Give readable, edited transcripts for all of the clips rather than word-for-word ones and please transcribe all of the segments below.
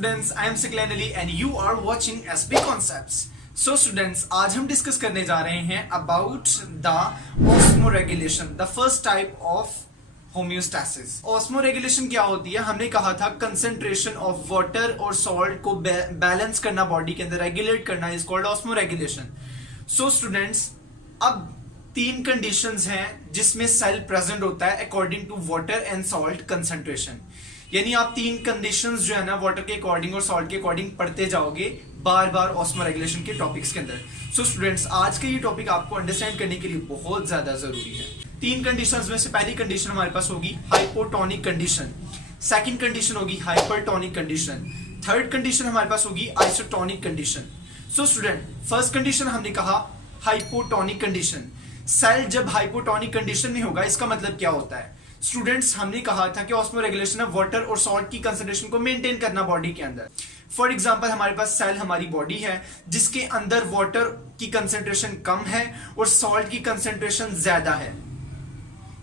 students, I am Siklan Ali and you are watching SB Concepts. So students, आज हम discuss करने जा रहे हैं about the osmoregulation, the first type of homeostasis. Osmoregulation क्या होती है? हमने कहा था concentration of water और salt को बैलेंस करना बॉडी के अंदर, रेगुलेट करना is called osmoregulation. So students, अब तीन कंडीशंस हैं जिसमें सेल प्रेजेंट होता है according to water and salt concentration. यानी आप तीन कंडीशंस जो है ना वाटर के अकॉर्डिंग और सॉल्ट के अकॉर्डिंग पढ़ते जाओगे बार बार ऑस्मोरेगुलेशन के टॉपिक्स के अंदर. सो स्टूडेंट्स, आज का ये टॉपिक आपको अंडरस्टैंड करने के लिए बहुत ज्यादा जरूरी है. तीन कंडीशंस में से पहली कंडीशन हमारे पास होगी हाइपोटोनिक कंडीशन, सेकंड कंडीशन होगी हाइपरटोनिक कंडीशन, थर्ड कंडीशन हमारे पास होगी isotonic condition. So student, first condition हमने कहा हाइपोटोनिक कंडीशन. सेल जब हाइपोटोनिक कंडीशन में होगा इसका मतलब क्या होता है? स्टूडेंट्स, हमने कहा था कि ऑस्मोरेगुलेशन ऑफ वाटर और सॉल्ट की कंसंट्रेशन को मेंटेन करना बॉडी के अंदर. फॉर एग्जांपल, हमारे पास सेल हमारी बॉडी है जिसके अंदर वाटर की कंसंट्रेशन कम है और सॉल्ट की कंसंट्रेशन ज्यादा है.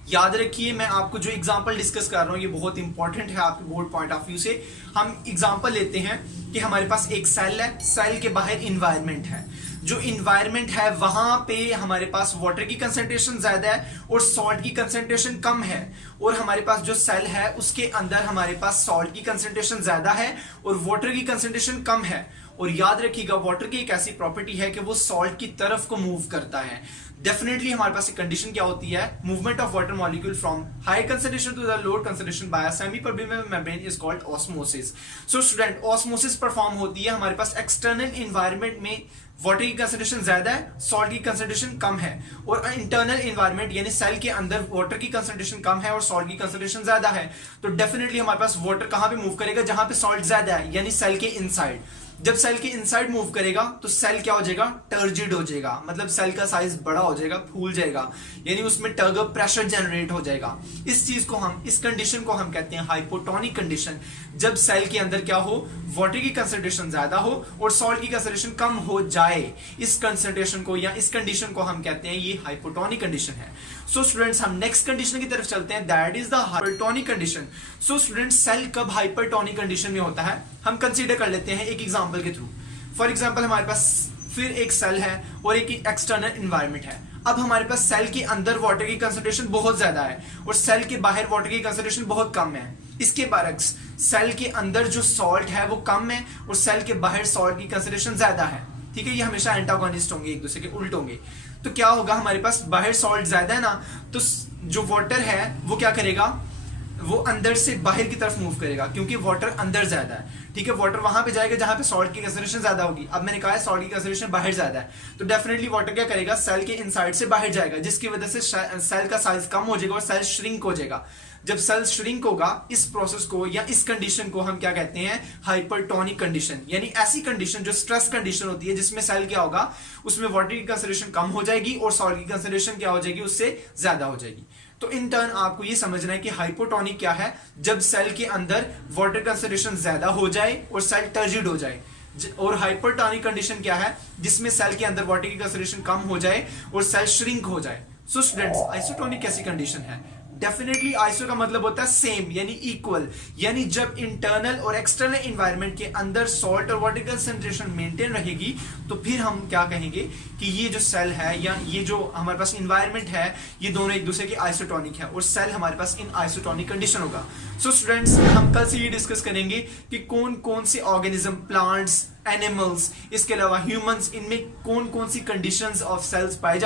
याद रखिए, मैं आपको जो एग्जांपल डिस्कस कर रहा हूं ये बहुत इंपॉर्टेंट है आपके बोर्ड पॉइंट ऑफ व्यू से. हम एग्जांपल लेते हैं कि हमारे पास एक सेल है, सेल के बाहर इन्वायरमेंट है. जो इन्वायरमेंट है वहां पे हमारे पास वाटर की कंसंट्रेशन ज्यादा है और सॉल्ट की कंसंट्रेशन कम है, और हमारे पास जो सेल है उसके अंदर हमारे पास सॉल्ट की कंसंट्रेशन ज्यादा है और वाटर की कंसंट्रेशन कम है. और याद रखिएगा, वाटर की एक ऐसी प्रॉपर्टी है कि वो सॉल्ट की तरफ को मूव करता है. डेफिनेटली हमारे पास एक कंडीशन क्या होती है? Movement of water molecule from high concentration to the lower concentration by semi permeable membrane is called osmosis. So student, osmosis perform होती है हमारे पास एक्सटर्नल इन्वायरमेंट में वाटर की कंसंट्रेशन ज्यादा है, सॉल्ट की कंसंट्रेशन कम है, और इंटरनल इन्वायरमेंट यानी सेल के अंदर वाटर की कंसंट्रेशन कम है और सॉल्ट की कंसंट्रेशन ज्यादा है. तो डेफिनेटली हमारे पास वाटर कहां पे मूव करेगा? जहां पे सॉल्ट ज्यादा है, यानी सेल के इनसाइड. जब सेल के इनसाइड मूव करेगा तो सेल क्या हो जाएगा? टर्जिड हो जाएगा, मतलब सेल का साइज बड़ा हो जाएगा, फूल जाएगा, यानी उसमें टर्गर प्रेशर जनरेट हो जाएगा. इस चीज को हम, इस कंडीशन को हम कहते हैं हाइपोटोनिक कंडीशन. जब सेल के अंदर क्या हो? वाटर की कंसंट्रेशन ज्यादा हो और सॉल्ट की कंसंट्रेशन कम हो जाए, इस कंसंट्रेशन को या इस कंडीशन को हम कहते हैं ये हाइपोटोनिक कंडीशन है. सो स्टूडेंट्स, हम नेक्स्ट कंडीशन की तरफ चलते हैं, that is the hypertonic condition. So students, cell कब हाइपरटोनिक कंडीशन में होता है हम कंसीडर कर लेते हैं एक एग्जांपल के थ्रू. फॉर एग्जांपल, हमारे पास फिर एक सेल है और एक एक्सटर्नल एनवायरनमेंट है. अब हमारे पास सेल के अंदर वाटर की कंसंट्रेशन बहुत ज्यादा है और सेल के बाहर वाटर की कंसंट्रेशन बहुत कम है. इसके बरक्स सेल के अंदर जो सॉल्ट है वो कम है और सेल के बाहर सॉल्ट की कंसंट्रेशन ज्यादा है. ठीक है, ये हमेशा एंटागोनिस्ट होंगे, एक दूसरे के उल्ट होंगे. तो क्या होगा? हमारे पास बाहर सॉल्ट ज्यादा है ना, तो जो वाटर है वो क्या करेगा? वो अंदर से बाहर की तरफ मूव करेगा क्योंकि वाटर अंदर ज्यादा है. ठीक है, वाटर वहां पे जाएगा जहां पे सॉल्ट की कंसंट्रेशन ज्यादा होगी. अब मैंने कहा है सॉल्ट की कंसंट्रेशन बाहर ज्यादा है, तो डेफिनेटली वाटर क्या करेगा? सेल के इनसाइड से बाहर जाएगा, जिसकी वजह से सेल का साइज कम हो जाएगा और सेल श्रिंक हो जाएगा. जब सेल श्रिंक होगा, इस प्रोसेस को या इस कंडीशन को हम क्या कहते हैं? Hypertonic condition. यानी ऐसी कंडीशन जो स्ट्रेस कंडीशन होती है जिसमें सेल क्या होगा? उसमें वाटर की कंसंट्रेशन कम हो जाएगी और सॉल्ट की कंसंट्रेशन क्या हो जाएगी? उससे ज्यादा हो जाएगी. तो इन टर्न आपको ये समझना है कि हाइपोटोनिक क्या है? जब सेल के अंदर वाटर कंसंट्रेशन ज्यादा हो जाए और सेल टर्जिड हो जाए. और हाइपरटोनिक कंडीशन क्या है? जिसमें सेल के अंदर वाटर की कंसंट्रेशन कम हो जाए और सेल श्रिंक हो जाए. सो स्टूडेंट्स, आइसोटोनिक कैसी कंडीशन है? डेफिनेटली आइसो का मतलब होता है सेम, यानी इक्वल. यानी जब इंटरनल और एक्सटर्नल एनवायरनमेंट के अंदर सॉल्ट और वाटर कंसंट्रेशन मेंटेन रहेगी तो फिर हम क्या कहेंगे कि ये जो सेल है या ये जो हमारे पास एनवायरनमेंट है ये दोनों एक दूसरे के आइसोटोनिक है और सेल हमारे पास इन आइसोटोनिक कंडीशन होगा. सो स्टूडेंट्स, हम कल से ये डिस्कस करेंगे कि कौन कौन से ऑर्गेनिज्म, प्लांट्स, एनिमल्स, इसके अलावा ह्यूमंस, इनमें कौन कौन सी कंडीशंस ऑफ सेल्स पाए जाते हैं.